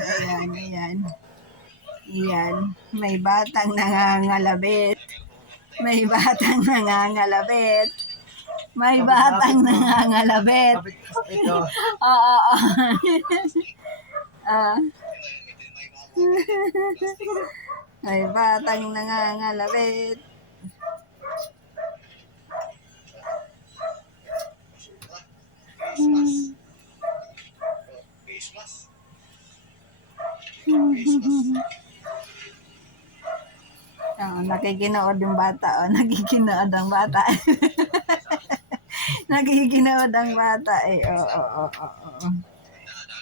Ayan, ayan. Ayan. May batang nangangalabit. May batang nangangalabit. May batang nangangalabit. Ito. Oo. Ah. May batang nangangalabit. Nakikinood yung bata. Nakikinood ang bata. Nakikinood ang bata eh. Oo.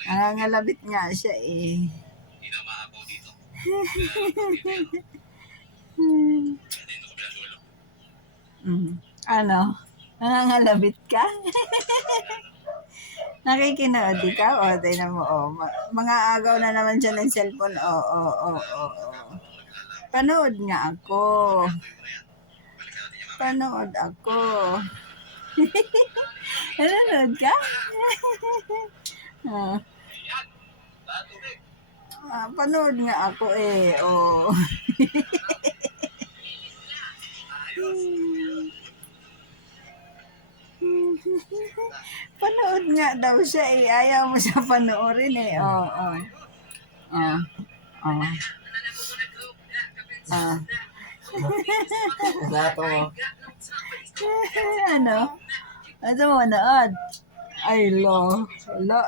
Nangangalabit nga siya eh. Ano? Nangangalabit ka? Nakikinood ikaw? O, tingnan mo. Mga agaw na naman siya ng cellphone. Panood nga ako. Panood ako. Nanonood ka? Panood nga ako eh. Panood nga daw siya eh. Ayaw mo siya panoorin eh. Ano? Ano mo manood? Ay, lo na.